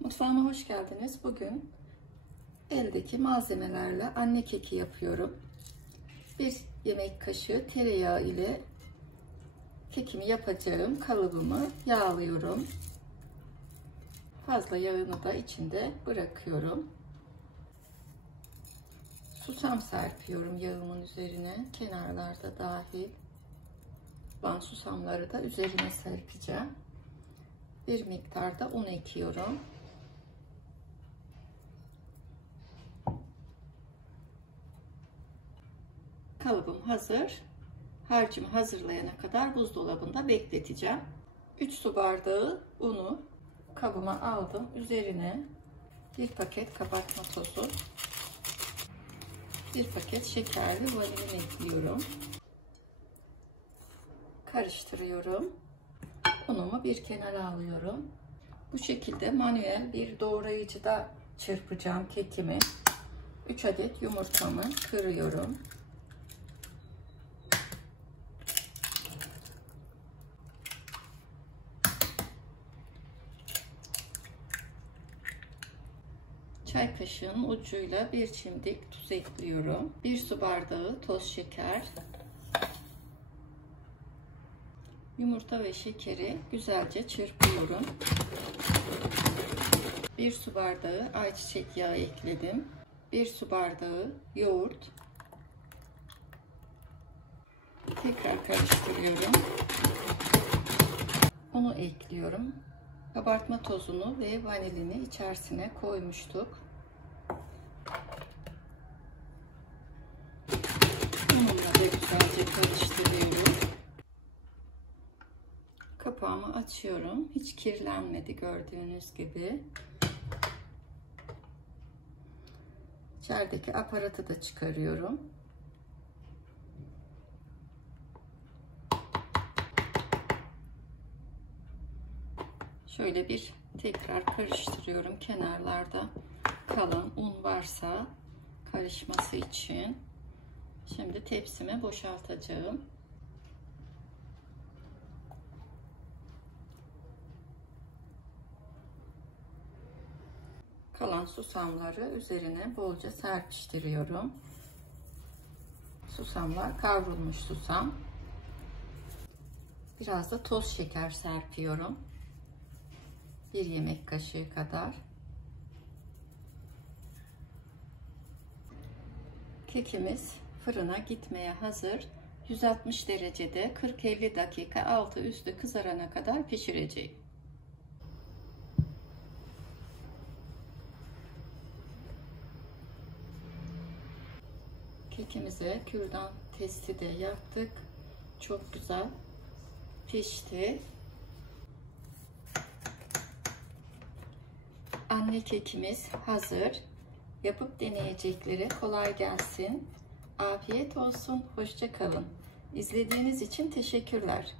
Mutfağıma hoş geldiniz. Bugün eldeki malzemelerle anne keki yapıyorum. Bir yemek kaşığı tereyağı ile kekimi yapacağım kalıbımı yağlıyorum. Fazla yağını da içinde bırakıyorum. Susam serpiyorum yağımın üzerine, kenarlarda dahil. Ben susamları da üzerine serpeceğim. Bir miktar da un ekliyorum. Kalıbım hazır. Harcımı hazırlayana kadar buzdolabında bekleteceğim. 3 su bardağı unu kabıma aldım. Üzerine bir paket kabartma tozu, bir paket şekerli vanilin ekliyorum. Karıştırıyorum. Unumu bir kenara alıyorum. Bu şekilde manuel bir doğrayıcıda çırpacağım kekimi. 3 adet yumurtamı kırıyorum. Çay kaşığının ucuyla bir çimdik tuz ekliyorum. 1 su bardağı toz şeker. Yumurta ve şekeri güzelce çırpıyorum. 1 su bardağı ayçiçek yağı ekledim. 1 su bardağı yoğurt. Tekrar karıştırıyorum. Unu ekliyorum. Kabartma tozunu ve vanilini içerisine koymuştuk. Unumla da güzelce karıştırıyorum. Kapağımı açıyorum. Hiç kirlenmedi gördüğünüz gibi. İçerideki aparatı da çıkarıyorum. Şöyle bir tekrar karıştırıyorum. Kenarlarda kalan un varsa karışması için. Şimdi tepsime boşaltacağım. Kalan susamları üzerine bolca serpiştiriyorum. Susamlar kavrulmuş susam. Biraz da toz şeker serpiyorum. 1 yemek kaşığı kadar. Kekimiz fırına gitmeye hazır. 160 derecede 40-50 dakika altı üstü kızarana kadar pişireceğim. Kekimize kürdan testi de yaptık. Çok güzel pişti. Anne kekimiz hazır. Yapıp deneyeceklere kolay gelsin. Afiyet olsun. Hoşça kalın. İzlediğiniz için teşekkürler.